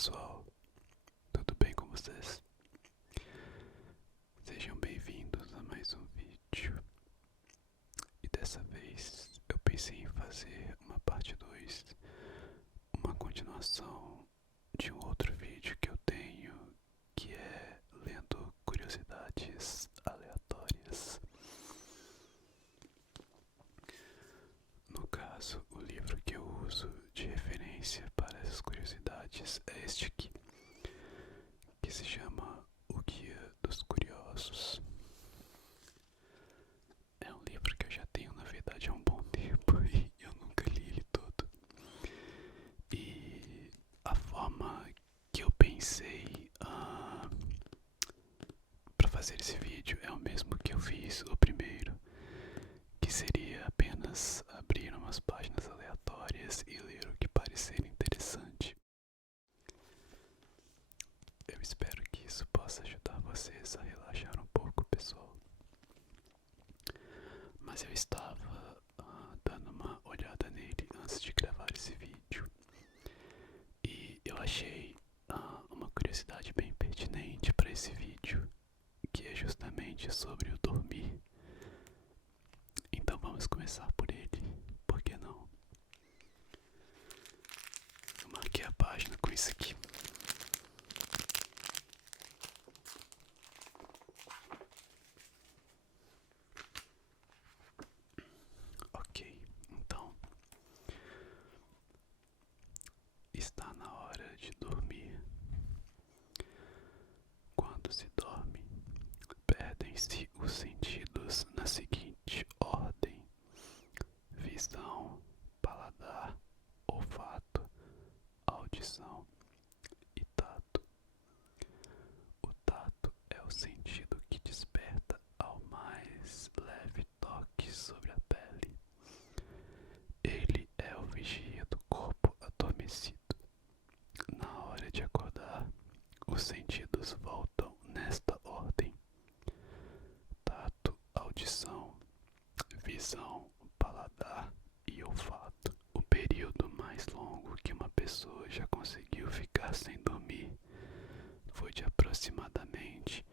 pessoal, tudo bem com vocês? Sejam bem-vindos a mais um vídeo. E dessa vez eu pensei em fazer uma parte 2, uma continuação de um outro vídeo que eu tenho, que é lendo curiosidades aleatórias. No caso, o livro que eu uso de referência para essas curiosidades é este aqui, que se chama O Guia dos Curiosos. É um livro que eu já tenho, na verdade, há um bom tempo e eu nunca li ele todo. E a forma que eu pensei para fazer esse vídeo é o mesmo que eu fiz o primeiro, que seria apenas abrir umas páginas aleatórias e ler o que parecer interessante. Eu espero que isso possa ajudar vocês a relaxar um pouco, pessoal. Mas eu estava dando uma olhada nele antes de gravar esse vídeo e eu achei uma curiosidade bem pertinente para esse vídeo, que é justamente sobre o dormir. Então vamos começar por ele, por que não? Eu marquei a página com isso aqui. Ok, então está na hora de dormir. Quando se dorme, perdem-se os sentidos na seguinte ordem: visão, paladar, olfato, audição e tato. O tato é o sentido que desperta ao mais leve toque sobre a pele. Ele é o vigia do corpo adormecido. Na hora de acordar, os sentidos voltam nesta ordem: tato, audição, visão, paladar e olfato. O período mais longo que uma pessoa já conseguiu ficar sem dormir foi de aproximadamente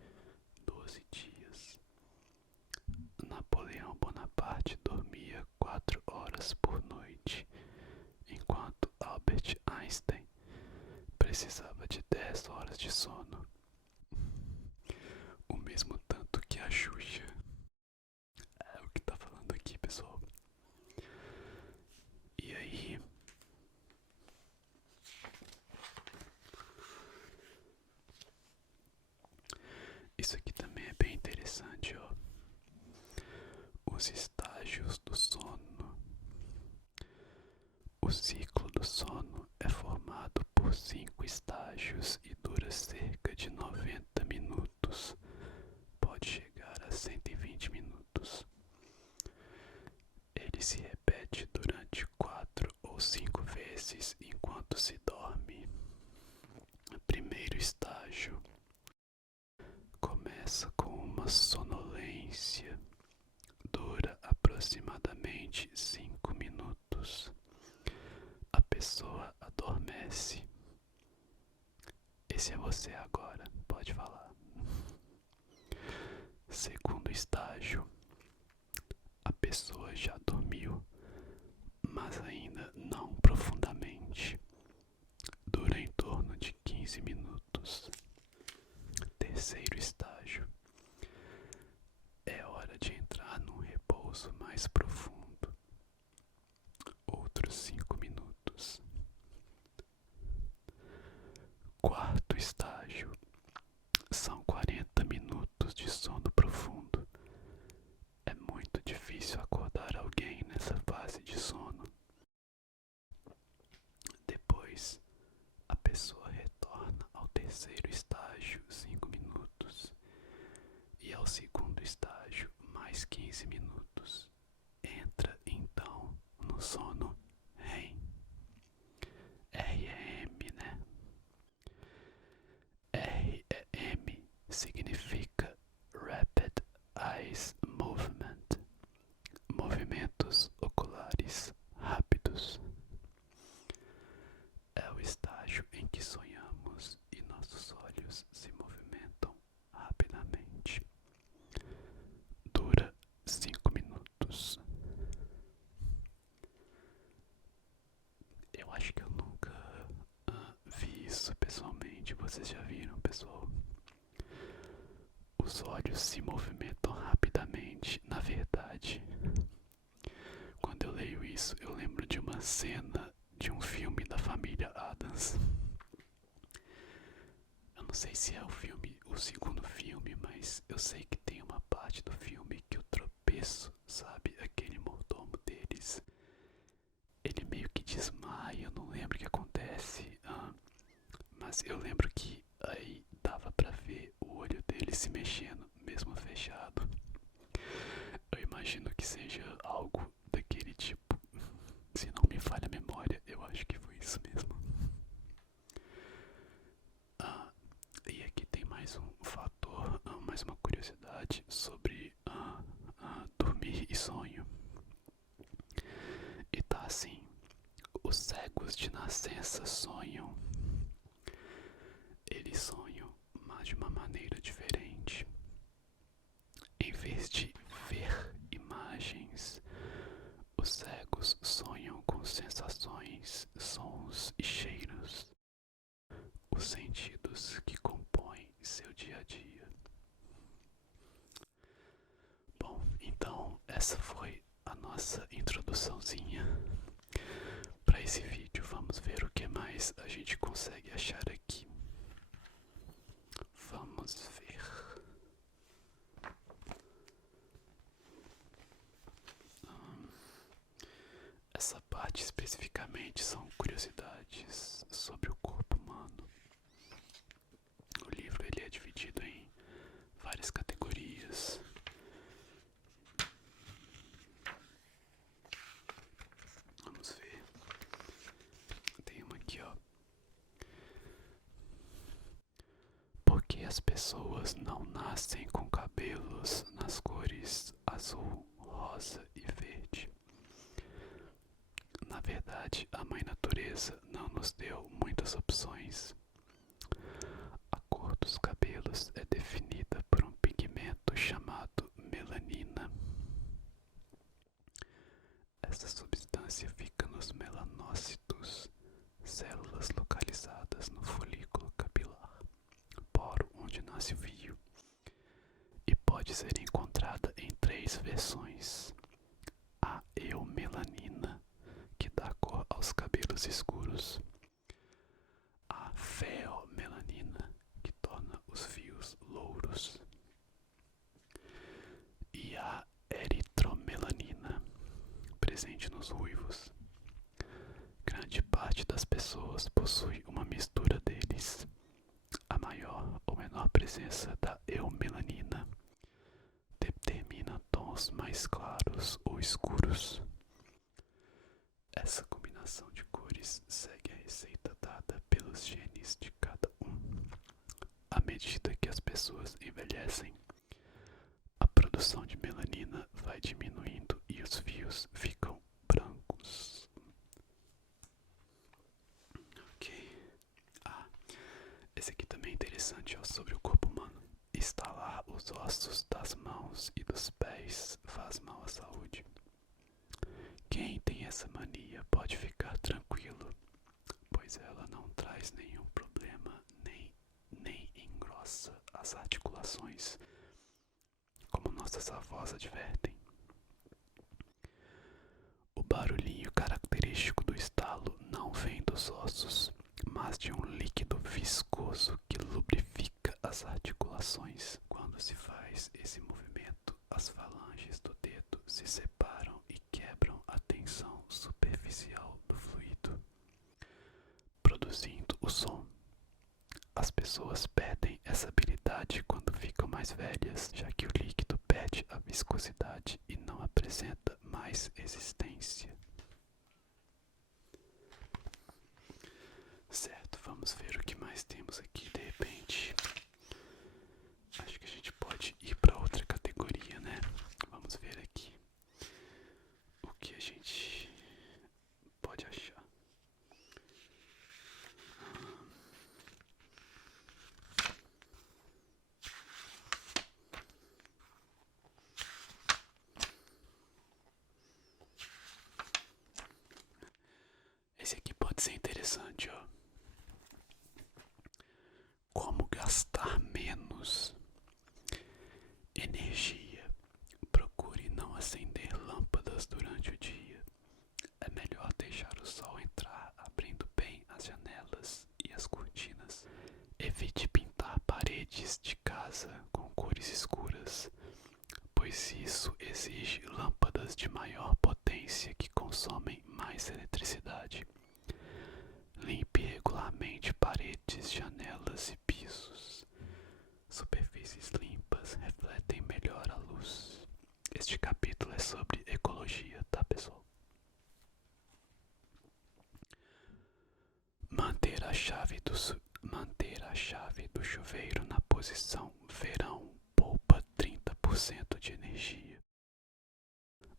12 dias. Napoleão Bonaparte dormia 4 horas por noite, enquanto Albert Einstein precisava de 10 horas de sono. O mesmo tanto que a Xuxa. É o que tá falando aqui, pessoal. E aí, isso aqui também é bem interessante, ó. Os estágios do sono. O ciclo do sono é formado por 5 estágios e dura cerca de 90 minutos. Pode chegar a 120 minutos. Ele se repete durante 4 ou 5 vezes enquanto se dorme. Primeiro estágio começa com uma sonolência, dura aproximadamente 5 minutos. A pessoa adormece. Esse é você agora, pode falar. Segundo estágio, a pessoa já dormiu, mas ainda não profundamente. Dura em torno de 15 minutos. Terceiro estágio, é hora de entrar num repouso mais profundo. Outros 5 minutos. Quarto estágio, são 40 minutos de sono profundo. É muito difícil acordar alguém nessa fase de sono. Depois, a pessoa retorna ao terceiro estágio, 5 minutos, e ao segundo estágio, mais 15 minutos. Entra então no sono REM. REM, né? REM significa Rapid Eyes Movement, movimentos oculares rápidos. É o estágio em que sonhamos. cena de um filme da família Addams. Eu não sei se é o segundo filme, mas eu sei que tem uma parte do filme que o tropeço, sabe, aquele mordomo deles, ele meio que desmaia. Eu não lembro o que acontece, mas eu lembro que aí dava pra ver o olho dele se mexendo, mesmo fechado. Eu imagino que seja algo daquele tipo. Se não me falha a memória, eu acho que foi isso mesmo. E aqui tem mais um fator, mais uma curiosidade sobre dormir e sonho. E tá assim: os cegos de nascença sonham. Eles sonham, mas de uma maneira diferente. Em vez de ver imagens, os cegos sonham com sensações, sons e cheiros, os sentidos que compõem seu dia a dia. Bom, então essa foi a nossa introduçãozinha para esse vídeo. Vamos ver o que mais a gente consegue achar aqui. Vamos ver. Essa parte especificamente são curiosidades sobre o corpo humano. O livro ele é dividido em várias categorias. Vamos ver. Tem uma aqui, ó. Por que as pessoas não nascem com cabelos nas cores azul, rosa e verde? Na verdade, a mãe natureza não nos deu muitas opções. A cor dos cabelos é definida por um pigmento chamado melanina. Essa substância fica nos melanócitos, células localizadas no folículo capilar, poro onde nasce o fio, e pode ser encontrada em 3 versões: a eumelanina, que dá cor aos cabelos escuros; a feomelanina, que torna os fios louros; e a eritromelanina, presente nos ruivos. Grande parte das pessoas possui uma mistura deles. A maior ou menor presença da eumelanina determina tons mais claros ou escuros. Essa combinação de cores segue a receita dada pelos genes de cada um. À medida que as pessoas envelhecem, a produção de melanina vai diminuindo e os fios ficam brancos. Ok. Esse aqui também é interessante, ó, sobre o corpo humano. Estalar os ossos das mãos e dos pés faz mal à saúde. Quem tem essa mania pode ficar tranquilo, pois ela não traz nenhum problema, nem engrossa as articulações, como nossas avós advertem. O barulhinho característico do estalo não vem dos ossos, mas de um líquido viscoso que lubrifica as articulações. Quando se faz esse movimento, as falanges do dedo se separam e quebram a tensão superficial do fluido, produzindo o som. As pessoas perdem essa habilidade quando ficam mais velhas, já que o líquido perde a viscosidade e não apresenta mais resistência. Certo, vamos ver o que mais temos aqui de repente. Acho que a gente pode ir para outra categoria, né? Vamos ver aqui o que a gente pode achar. Esse aqui pode ser interessante, ó. Como gastar menos energia? Procure não acender lâmpadas durante o dia. É melhor deixar o sol entrar abrindo bem as janelas e as cortinas. Evite pintar paredes de casa com cores escuras, pois isso exige lâmpadas de maior potência que consomem mais eletricidade. Limpe regularmente paredes, janelas e pisos. Superfícies limpas refletem melhor a luz. Este capítulo é sobre ecologia, tá, pessoal? Manter a chave do chuveiro na posição verão poupa 30% de energia.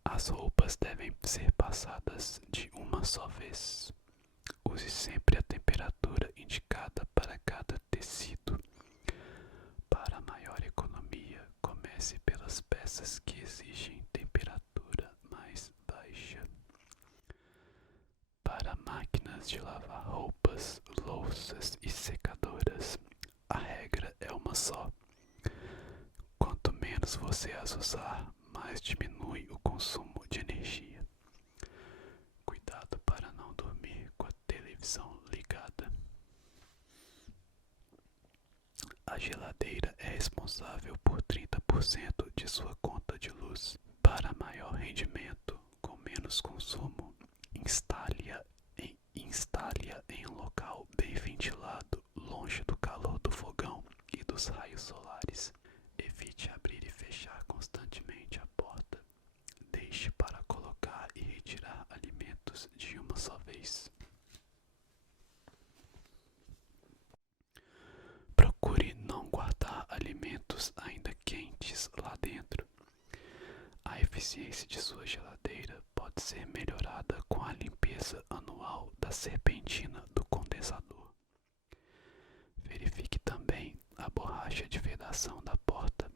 As roupas devem ser passadas de uma só vez. Use sempre a temperatura indicada para cada tecido. Para maior economia, comece pelas peças que exigem temperatura mais baixa. Para máquinas de lavar roupas, louças e secadoras, a regra é uma só. Quanto menos você as usar, mais diminui o consumo de energia. Cuidado para não dormir com a televisão ligada. A geladeira é responsável por 30% de sua conta de luz. Para maior rendimento, com menos consumo, instale-a em um local bem ventilado, longe do calor do fogão e dos raios solares. Evite abrir e fechar constantemente a porta. Deixe para colocar e retirar alimentos de uma só vez. Procure não guardar alimentos ainda quentes lá dentro. A eficiência de sua geladeira pode ser melhorada com a limpeza anual da serpentina do condensador. Verifique também a borracha de vedação da porta,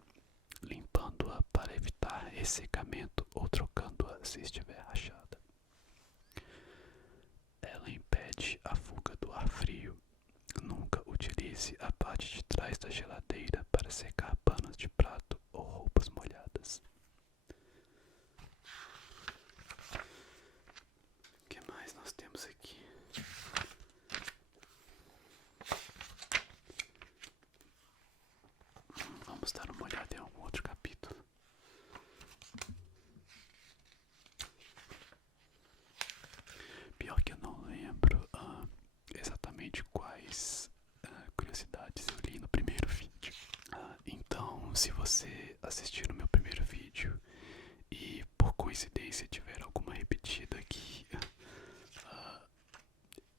limpando-a para evitar ressecamento ou trocando-a se estiver rachada. Ela impede a fuga do ar frio. Nunca utilize a parte de trás da geladeira para secar panos de prato ou roupas molhadas. O que mais nós temos aqui? Vamos dar uma olhada em algum outro capítulo. Pior que eu não lembro exatamente quais curiosidades eu li no primeiro vídeo. Então, se você assistir o meu primeiro vídeo e por coincidência tiver alguma repetida aqui,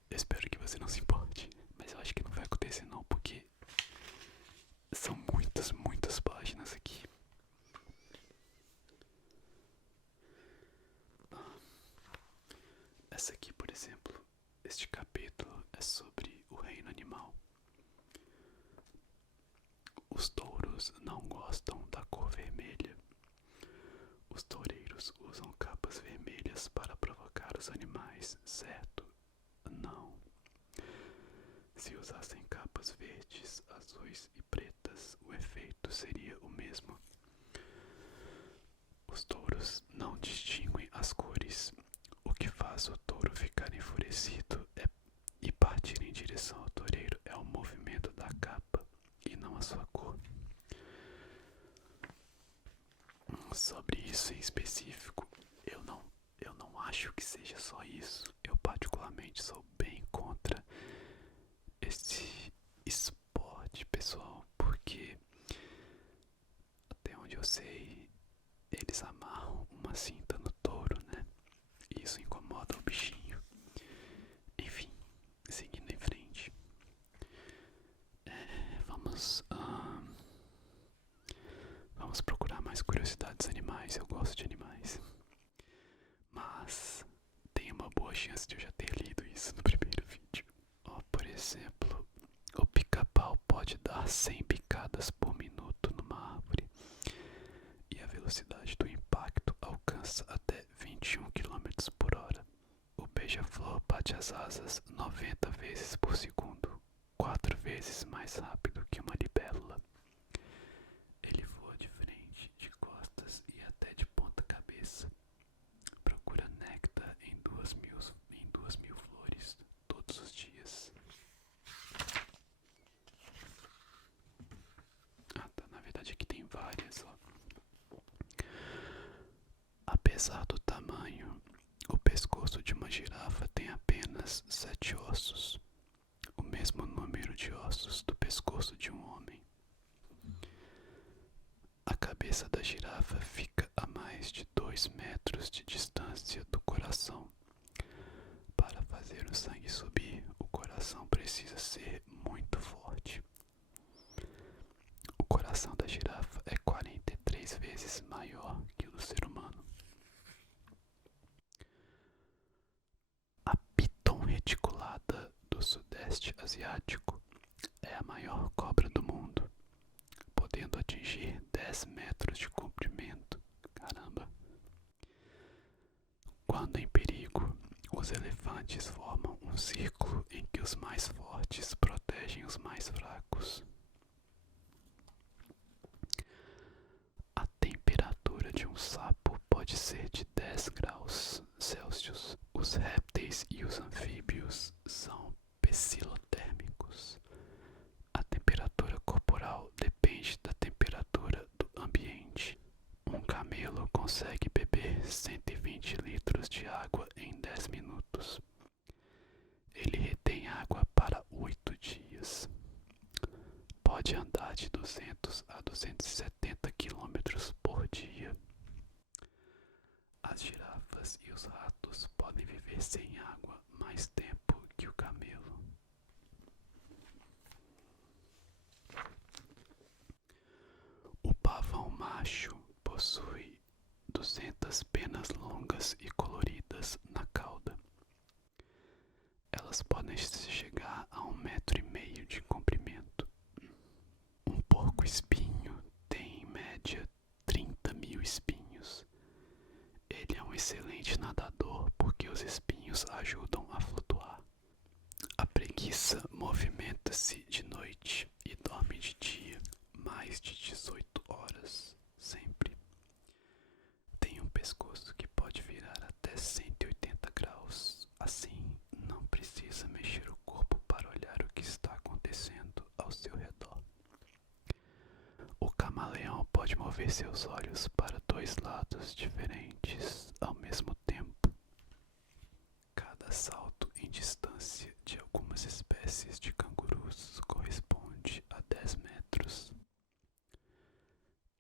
eu espero que você não se importe. Mas eu acho que não vai acontecer não, porque são muitas páginas aqui. Essa aqui, por exemplo, este capítulo é sobre o reino animal. Os touros não gostam da cor vermelha. Os toureiros usam capas vermelhas para provocar os animais, certo? Não. Se usassem capas verdes, azuis e pretas, o efeito seria o mesmo. Os touros não distinguem as cores. O que faz o touro ficar enfurecido e partir em direção ao toureiro é o movimento da capa e não a sua cor. Sobre isso em específico, eu não acho que seja só isso. Eu particularmente sou bem contra esse esporte, pessoal, porque até onde eu sei, eles amarram uma cinta no touro, né? E isso incomoda o bichinho. Enfim, seguindo em frente. Vamos procurar mais curiosidades animais. Eu gosto de animais. Mas tem uma boa chance de eu já ter lido isso no primeiro vídeo. Por exemplo, o pica-pau pode dar 100 picadas por minuto numa árvore. E a velocidade do impacto alcança até 21 km por hora. O beija-flor bate as asas 90 vezes por segundo, 4 vezes mais rápido que uma libélula. Ele voa de frente, de costas e até de ponta cabeça. Procura néctar em 2000 Apesar do tamanho, o pescoço de uma girafa tem apenas 7 ossos, o mesmo número de ossos do pescoço de um homem. A cabeça da girafa fica a mais de 2 metros de distância do coração. Para fazer o sangue subir, o coração precisa ser muito forte. O coração da girafa é 43 vezes maior que o do ser humano. A piton reticulada do Sudeste Asiático é a maior cobra do mundo, podendo atingir 10 metros de comprimento. Caramba! Quando em perigo, os elefantes formam um círculo em que os mais fortes protegem os mais fracos. A temperatura de um sapo pode ser de 10 graus Celsius. Os répteis e os anfíbios são psilotérmicos. A temperatura corporal depende da temperatura do ambiente. Um camelo consegue beber 120 litros de água em 10 minutos. Ele retém água para 8 dias. Pode andar de 200 a 270 quilômetros por dia. As girafas e os ratos podem viver sem água mais tempo que o camelo. O pavão macho possui 200 penas longas e coloridas na cauda. Elas podem chegar a 1,5 metro de comprimento. Um porco-espinho tem em média 30.000 espinhos. Ele é um excelente nadador porque os espinhos ajudam a flutuar. A preguiça movimenta-se de noite e dorme de dia, mais de 18 horas, sempre. Tem um pescoço que pode virar até 180 graus. Assim, não precisa mexer o corpo para olhar o que está acontecendo ao seu redor. O camaleão pode mover seus olhos para 2 lados diferentes ao mesmo tempo. Cada salto em distância de algumas espécies de cangurus corresponde a 10 metros.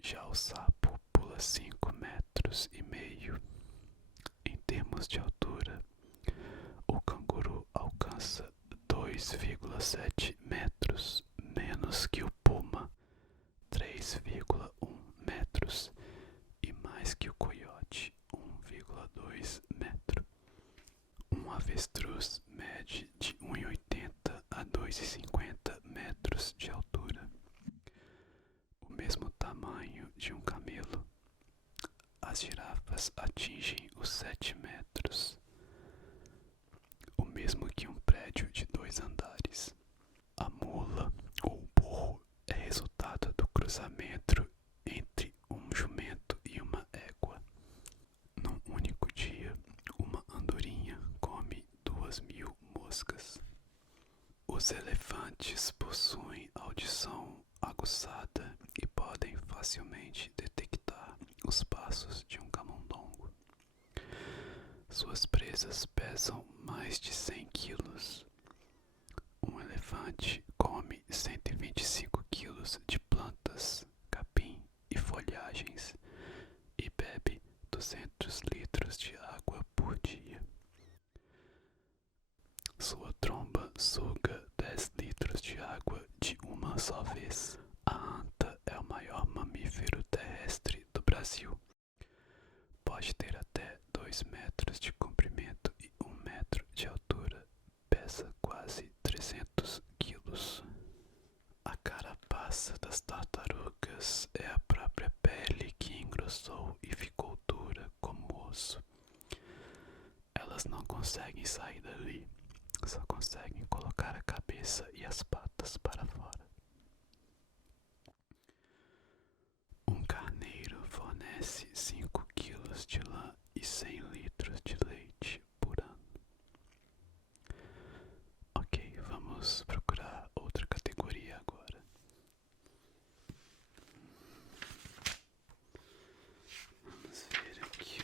Já o sapo pula 5,5 metros. Em termos de altura, o canguru alcança 2,7 metros, menos que o puma, 3,1 metros, e mais que o coiote, 1,2 metro. Um avestruz mede de 1,80 a 2,50 metros de altura, o mesmo tamanho de um camelo. As girafas atingem os 7 metros, o mesmo que um prédio de 2 andares. A mula ou burro é resultado do cruzamento entre um jumento e uma égua. Num único dia, uma andorinha come 2.000 moscas. Os elefantes possuem audição aguçada e podem facilmente detectar os passos de um camundongo. Suas presas pesam mais de 100 quilos. Um elefante come 125 quilos de plantas, capim e folhagens e bebe 200 litros de água por dia. Sua tromba suga 10 litros de água de uma só vez. A anta é o maior mamífero terrestre do Brasil. Pode ter até 2 metros de comprimento e 1 metro de altura. Pesa quase 300 quilos. A carapaça das tartarugas é a própria pele que engrossou e ficou dura como osso. Elas não conseguem sair dali, só conseguem colocar a cabeça e as patas para fora. Um carneiro fornece 5 quilos de lã e 100 litros de leite por ano. Ok, vamos procurar outra categoria agora. Vamos ver aqui.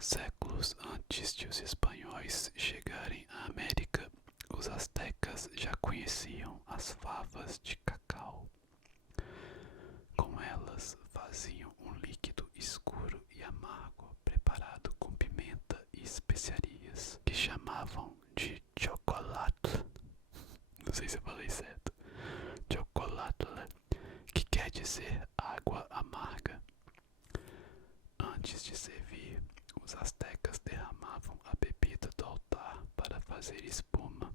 Séculos antes de os espanhóis chegarem à América, os astecas já conheciam as favas de cacau. Com elas faziam um líquido escuro e amargo preparado com pimenta e especiarias que chamavam de chocolate. Não sei se eu falei certo. Chocolate, que quer dizer água amarga. Antes de servir, os astecas derramavam a bebida do altar para fazer espuma.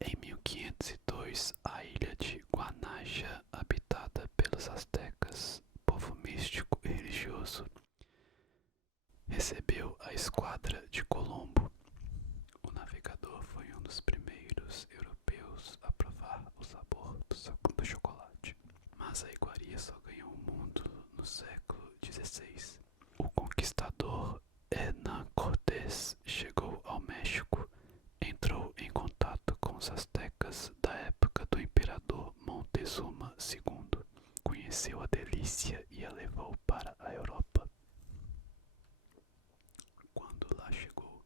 Em 1502, a ilha de Guanaja, habitada pelos astecas, povo místico e religioso, recebeu a esquadra de Colombo. O navegador foi um dos primeiros europeus a provar o sabor do chocolate. Mas a iguaria só ganhou o mundo no século XVI. O conquistador Hernán Cortés chegou ao México, entrou em contato com os astecas da época do imperador Montezuma II, conheceu a delícia e a levou para a Europa. Quando lá chegou,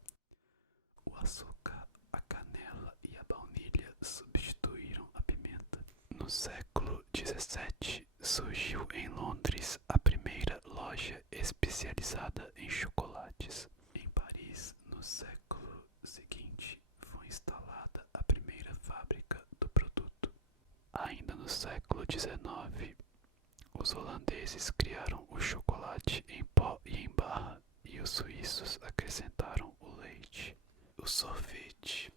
o açúcar, a canela e a baunilha substituíram a pimenta. No século XVII, surgiu em Londres a primeira loja especializada em chocolates. Em Paris, no século seguinte, foi instalada a primeira fábrica do produto. Ainda no século XIX, os holandeses criaram o chocolate em pó e em barra, e os suíços acrescentaram o leite. O sorvete,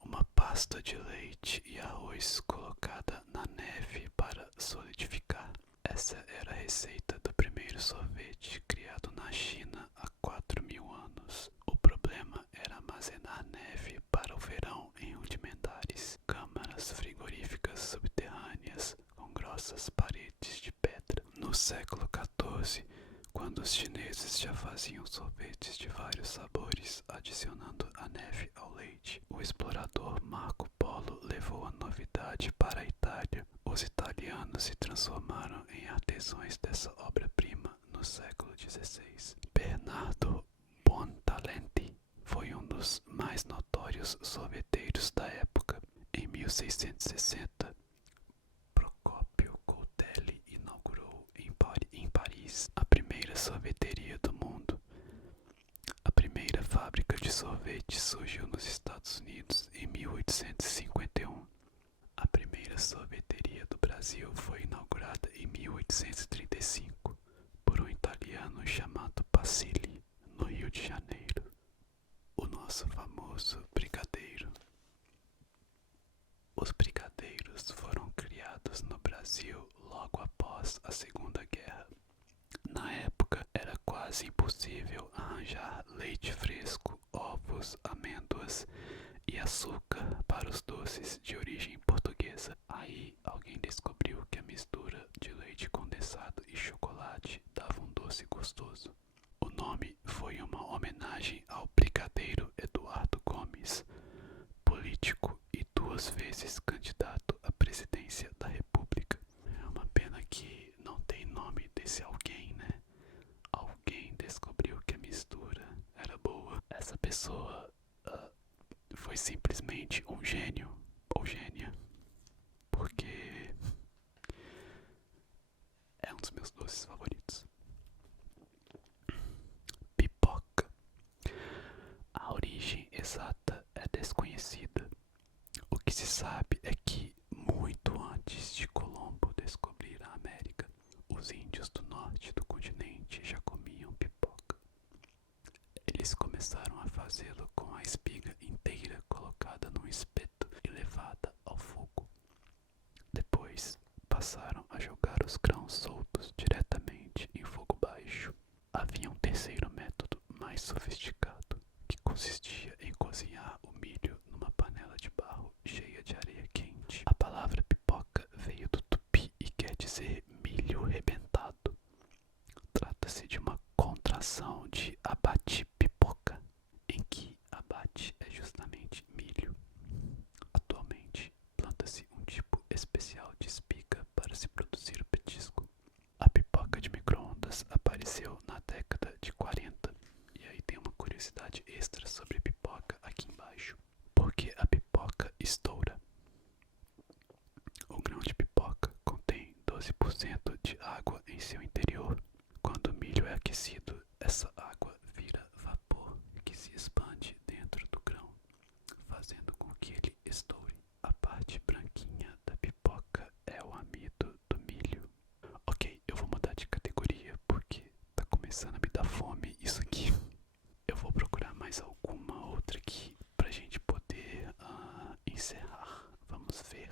uma pasta de leite e arroz colocada na neve para solidificar. Essa era a receita do primeiro sorvete criado na China há 4.000 anos. O problema era armazenar neve para o verão em rudimentares câmaras frigoríficas subterrâneas com grossas paredes de pedra. No século XIV, quando os chineses já faziam sorvetes de vários sabores, adicionando a neve ao leite, o explorador Marco Polo levou a novidade para a Itália. Os italianos se transformaram em artesãos dessa obra-prima no século XVI. Bernardo Buontalenti foi um dos mais notórios sorveteiros da época. Em 1660, Procópio Coutelli inaugurou em Paris a primeira sorveteria do mundo. A primeira fábrica de sorvete surgiu nos Estados Unidos em 1851. A primeira sorveteria do Brasil foi inaugurada em 1835 por um italiano chamado Passilli, no Rio de Janeiro. O nosso famoso brigadeiro. Os brigadeiros foram criados no Brasil logo após a Segunda Guerra. Na época, era quase impossível arranjar leite fresco, ovos, amêndoas e açúcar para os doces de origem portuguesa. Aí, alguém descobriu que a mistura de leite condensado e chocolate dava um doce gostoso. O nome foi uma homenagem ao brigadeiro Eduardo Gomes, político e 2 vezes candidato à presidência da República. É uma pena que não tem nome desse alguém, né? Alguém descobriu que a mistura era boa. Essa pessoa foi simplesmente um gênio ou gênia, porque é um dos meus doces favoritos. Pipoca. A origem exata é desconhecida. O que se sabe é que, muito antes de Colombo descobrir a América, os índios do norte do continente já comiam pipoca. Eles começaram a fazê-lo com a espiga inteira colocada num espeto e levada ao fogo. Depois, passaram a jogar os grãos soltos diretamente em fogo baixo. Havia um terceiro método mais sofisticado, que consistia em cozinhar o milho numa panela de barro cheia de areia quente. A palavra pipoca veio do tupi e quer dizer milho rebentado. Trata-se de uma contração de abate-pipoca, em que abate é justamente milho. Atualmente, planta-se um tipo especial de espiga para se produzir o petisco. A pipoca de micro-ondas apareceu na década de 40. E aí tem curiosidade extra sobre pipoca aqui embaixo. Porque a pipoca estoura. O grão de pipoca contém 12% de água em seu interior. Quando o milho é aquecido, essa água vira vapor que se expande dentro do grão, fazendo com que ele estoure. A parte branquinha da pipoca é o amido do milho. Ok, eu vou mudar de categoria porque tá começando a me dar fome isso aqui. Eu vou procurar mais alguma outra aqui pra gente poder encerrar. Vamos ver.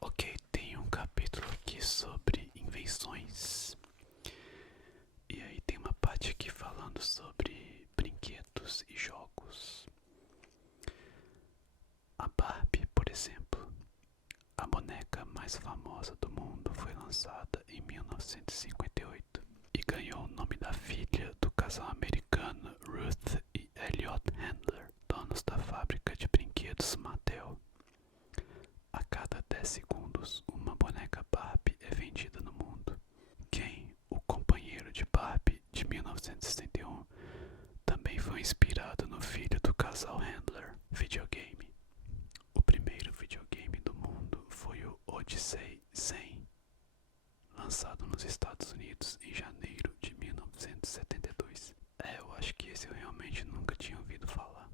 Ok, tem um capítulo aqui sobre invenções. E aí tem uma parte aqui falando sobre brinquedos e jogos. A Barbie, por exemplo, a boneca mais famosa do mundo, foi lançada em 1958 e ganhou o nome da filha do casal americano Ruth e Elliot Handler, donos da fábrica de brinquedos Mattel. A cada 10 segundos, uma boneca Barbie é vendida no mundo. Ken, o companheiro de Barbie de 1961, também foi inspirado no filho do casal Handler. Videogame. O primeiro videogame do mundo foi o Odyssey 100, lançado nos Estados Unidos em janeiro de 1972. Eu acho que esse eu realmente nunca tinha ouvido falar.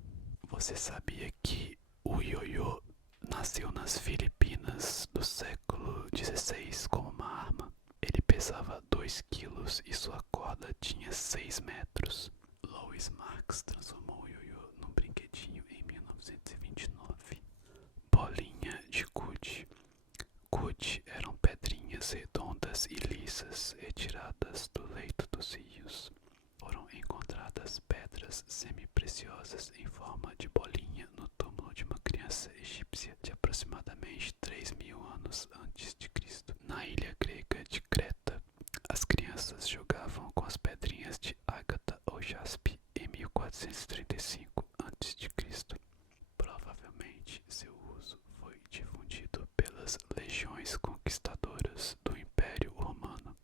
Você sabia que o ioiô nasceu nas Filipinas do século XVI como uma arma? Ele pesava 2 quilos e sua corda tinha 6 metros. Louis Marx transformou o ioiô num brinquedinho em 1929. Bolinha de gude. Gude eram pedrinhas redondas e lisas retiradas do leito dos rios. Foram encontradas pedras semi-preciosas em forma de bolinha no túmulo de uma criança egípcia de aproximadamente 3.000 anos antes de Cristo. Na ilha grega de Creta, as crianças jogavam com as pedrinhas de ágata ou jaspe em 1435 a.C. Provavelmente seu uso foi difundido pelas legiões conquistadoras do Império Romano.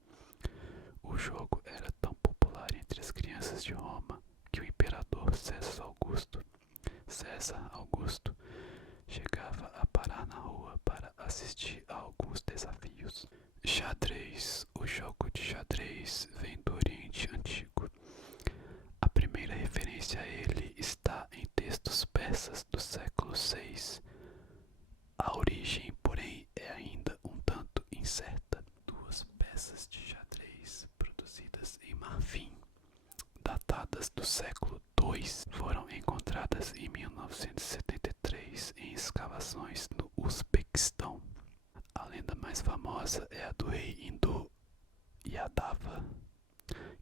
O jogo era tão popular entre as crianças de Roma que o imperador César Augusto chegava a parar na rua para assistir a alguns desafios. Xadrez. O jogo de xadrez vem do Oriente Antigo. A primeira referência a ele está em textos persas do século VI. A origem, porém, é ainda um tanto incerta. Duas peças de xadrez produzidas em marfim, datadas do século II, foram encontradas em 1973 em escavações no Uzbequistão. A lenda mais famosa é a do rei hindu Yadava,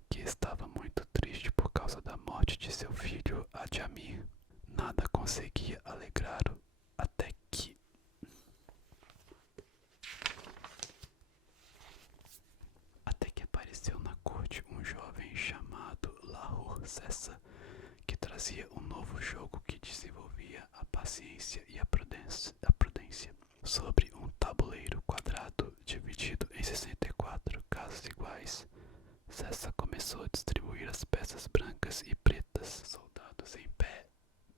que estava muito triste por causa da morte de seu filho Ajamir. Nada conseguia alegrá-lo até que apareceu na corte um jovem chamado Lahor Sessa, que trazia um novo jogo que desenvolvia a paciência e a prudência. Sobre um tabuleiro quadrado dividido em 64 casas iguais, Sessa começou a distribuir as peças brancas e pretas, soldados em pé,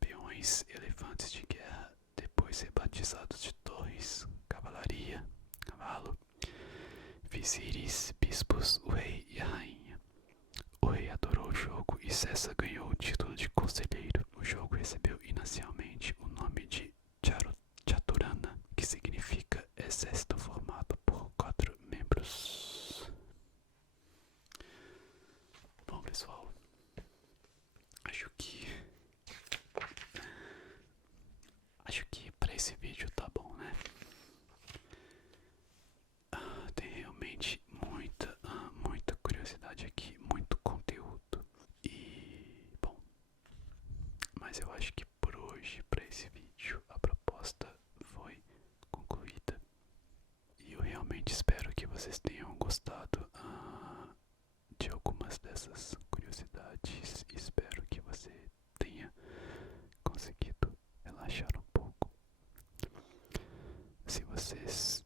peões, elefantes de guerra, depois rebatizados de torres, cavalaria, cavalo, vizires, bispos, o rei e a rainha. O rei adorou o jogo e Sessa ganhou o título de conselheiro. O jogo recebeu inicialmente o nome de Chaturana, que significa exército formado por 4 membros. Bom, pessoal, acho que para esse vídeo tá bom, né? Tem realmente muita curiosidade aqui, muito conteúdo. E, bom, mas eu acho que por hoje, para esse vídeo, a proposta foi concluída. E eu realmente espero que vocês tenham gostado de algumas dessas curiosidades. Espero que você tenha conseguido relaxar um pouco. Se vocês